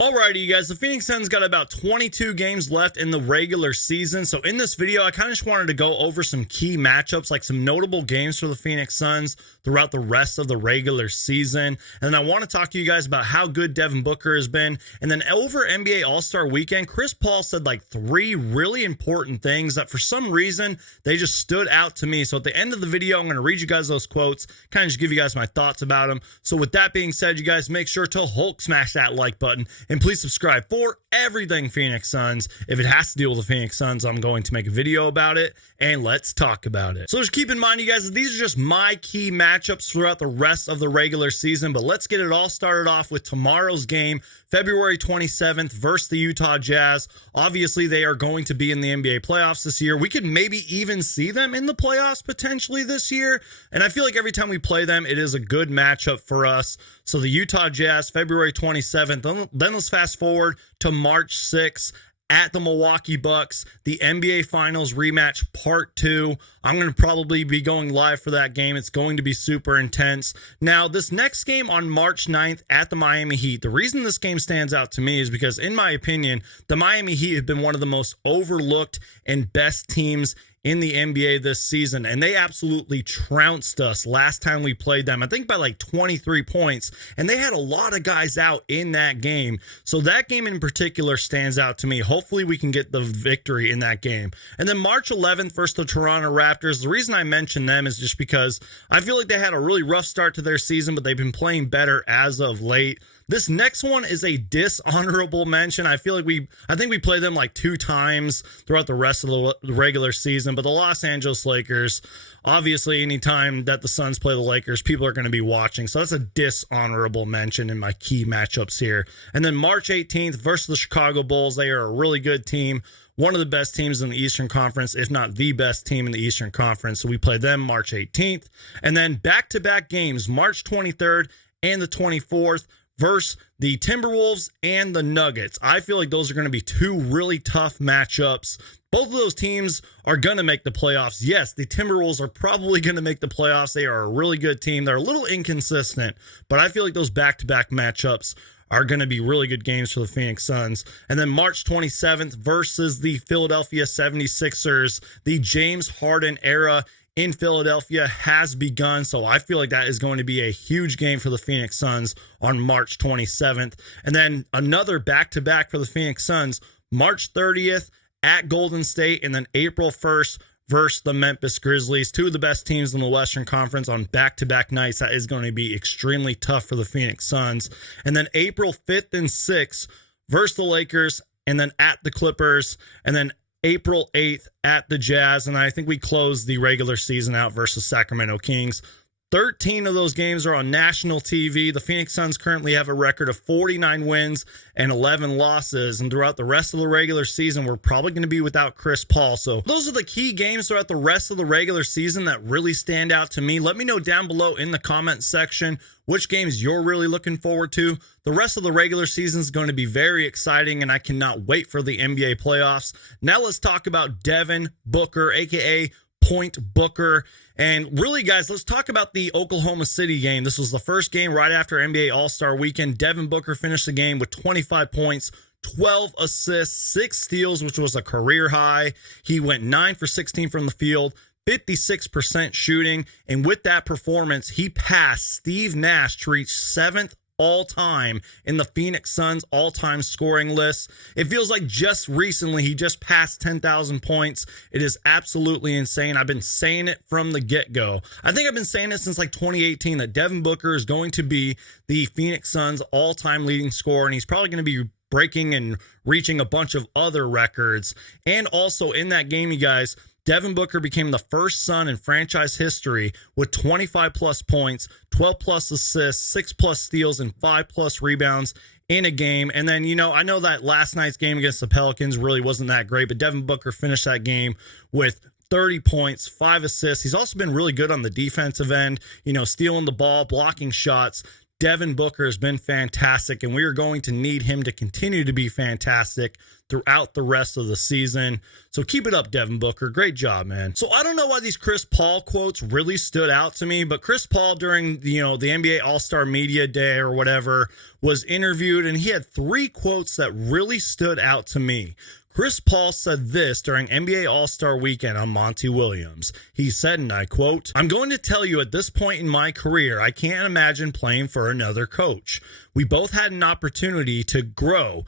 Alrighty, you guys, the Phoenix Suns got about 22 games left in the regular season. So in this video, I kind of just wanted to go over some key matchups, like some notable games for the Phoenix Suns throughout the rest of the regular season. And then I want to talk to you guys about how good Devin Booker has been. And then over NBA All-Star Weekend, Chris Paul said like 3 really important things that for some reason, they just stood out to me. So at the end of the video, I'm going to read you guys those quotes, kind of just give you guys my thoughts about them. So with that being said, you guys make sure to Hulk smash that like button. And please subscribe for everything Phoenix Suns. If it has to deal with the Phoenix Suns, I'm going to make a video about it, and let's talk about it. So just keep in mind, you guys, that these are just my key matchups throughout the rest of the regular season, but let's get it all started off with tomorrow's game, February 27th versus the Utah Jazz. Obviously, they are going to be in the NBA playoffs this year. We could maybe even see them in the playoffs potentially this year, and I feel like every time we play them, it is a good matchup for us. So the Utah Jazz, February 27th. Then let's fast forward to March 6th at the Milwaukee Bucks, the NBA Finals rematch part 2. I'm going to probably be going live for that game. It's going to be super intense. Now, this next game on March 9th at the Miami Heat, the reason this game stands out to me is because, in my opinion, the Miami Heat have been one of the most overlooked and best teams in the NBA this season, and they absolutely trounced us last time we played them, I think by like 23 points, and they had a lot of guys out in that game. So that game in particular stands out to me. Hopefully we can get the victory in that game. And then March 11th versus the Toronto Raptors. The reason I mention them is just because I feel like they had a really rough start to their season, but they've been playing better as of late. This next one is a dishonorable mention. I think we played them like 2 times throughout the rest of the regular season, but the Los Angeles Lakers, obviously anytime that the Suns play the Lakers, people are going to be watching. So that's a dishonorable mention in my key matchups here. And then March 18th versus the Chicago Bulls. They are a really good team. One of the best teams in the Eastern Conference, if not the best team in the Eastern Conference. So we play them March 18th. And then back-to-back games, March 23rd and the 24th. Versus the Timberwolves and the Nuggets. I feel like those are going to be 2 really tough matchups. Both of those teams are going to make the playoffs. Yes, the Timberwolves are probably going to make the playoffs. They are a really good team. They're a little inconsistent, but I feel like those back-to-back matchups are going to be really good games for the Phoenix Suns. And then March 27th versus the Philadelphia 76ers, the James Harden era in Philadelphia has begun, so I feel like that is going to be a huge game for the Phoenix Suns on March 27th. And then another back-to-back for the Phoenix Suns, March 30th at Golden State, and then April 1st versus the Memphis Grizzlies, 2 of the best teams in the Western Conference on back-to-back nights. That is going to be extremely tough for the Phoenix Suns. And then April 5th and 6th versus the Lakers, and then at the Clippers, and then April 8th at the Jazz, and I think we closed the regular season out versus Sacramento Kings. 13 of those games are on national TV. The Phoenix Suns currently have a record of 49 wins and 11 losses. And throughout the rest of the regular season, we're probably going to be without Chris Paul. So those are the key games throughout the rest of the regular season that really stand out to me. Let me know down below in the comment section which games you're really looking forward to. The rest of the regular season is going to be very exciting, and I cannot wait for the NBA playoffs. Now let's talk about Devin Booker, a.k.a. Point Booker. And really, guys, let's talk about the Oklahoma City game. This was the first game right after NBA All-Star Weekend. Devin Booker finished the game with 25 points, 12 assists, 6 steals, which was a career high. He went 9 for 16 from the field, 56% shooting. And with that performance, he passed Steve Nash to reach 7th all-time in the Phoenix Suns all-time scoring list. It feels like just recently he just passed 10,000 points. It is absolutely insane. I've been saying it from the get-go. I think I've been saying it since like 2018 that Devin Booker is going to be the Phoenix Suns all-time leading scorer, and he's probably going to be breaking and reaching a bunch of other records. And also in that game, you guys, Devin Booker became the first Sun in franchise history with 25-plus points, 12-plus assists, 6-plus steals, and 5-plus rebounds in a game. And then, I know that last night's game against the Pelicans really wasn't that great, but Devin Booker finished that game with 30 points, 5 assists. He's also been really good on the defensive end, stealing the ball, blocking shots. Devin Booker has been fantastic, and we are going to need him to continue to be fantastic throughout the rest of the season. So keep it up, Devin Booker. Great job, man. So I don't know why these Chris Paul quotes really stood out to me, but Chris Paul during the NBA All-Star Media Day or whatever was interviewed, and he had 3 quotes that really stood out to me. Chris Paul said this during NBA All-Star Weekend on Monty Williams. He said, and I quote, "I'm going to tell you at this point in my career, I can't imagine playing for another coach. We both had an opportunity to grow,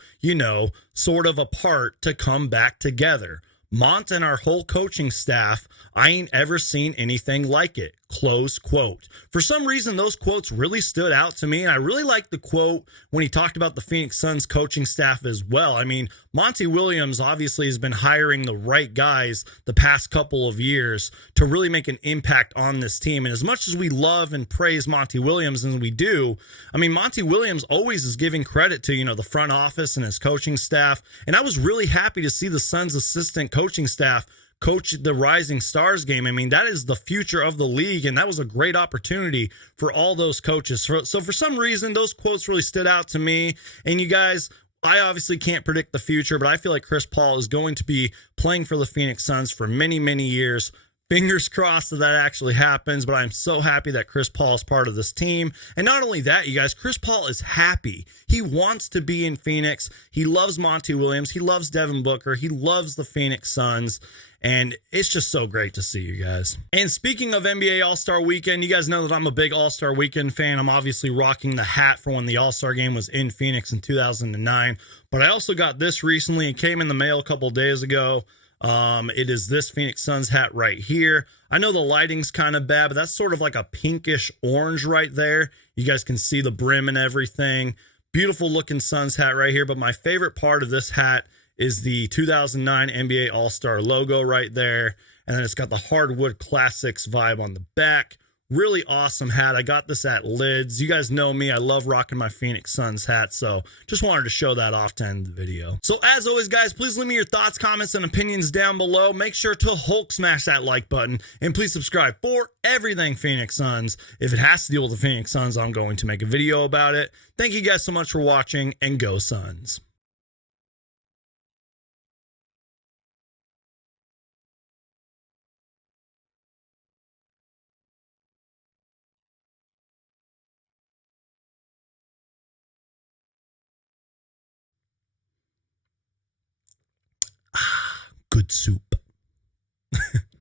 sort of apart, to come back together. Mont and our whole coaching staff, I ain't ever seen anything like it." Close quote. For some reason, those quotes really stood out to me, and I really liked the quote when he talked about the Phoenix Suns coaching staff as well. I mean, Monty Williams obviously has been hiring the right guys the past couple of years to really make an impact on this team. And as much as we love and praise Monty Williams, and we do, I mean, Monty Williams always is giving credit to, the front office and his coaching staff. And I was really happy to see the Suns assistant coaching staff coach the Rising Stars game. I mean, that is the future of the league, and that was a great opportunity for all those coaches. So for some reason, those quotes really stood out to me. And you guys, I obviously can't predict the future, but I feel like Chris Paul is going to be playing for the Phoenix Suns for many, many years. Fingers crossed that actually happens, but I'm so happy that Chris Paul is part of this team. And not only that, you guys, Chris Paul is happy. He wants to be in Phoenix. He loves Monty Williams. He loves Devin Booker. He loves the Phoenix Suns. And it's just so great to see you guys. And speaking of NBA All-Star Weekend, you guys know that I'm a big All-Star Weekend fan. I'm obviously rocking the hat for when the All-Star game was in Phoenix in 2009. But I also got this recently. It came in the mail a couple days ago. It is this Phoenix Suns hat right here. I know the lighting's kind of bad, but that's sort of like a pinkish orange right there. You guys can see the brim and everything. Beautiful looking Suns hat right here. But my favorite part of this hat is the 2009 NBA All-Star logo right there. And then it's got the hardwood classics vibe on the back. Really awesome hat. I got this at Lids. You guys know me. I love rocking my Phoenix Suns hat. So just wanted to show that off to end the video. So as always, guys, please leave me your thoughts, comments, and opinions down below. Make sure to Hulk smash that like button. And please subscribe for everything Phoenix Suns. If it has to deal with the Phoenix Suns, I'm going to make a video about it. Thank you guys so much for watching, and go Suns. Good soup.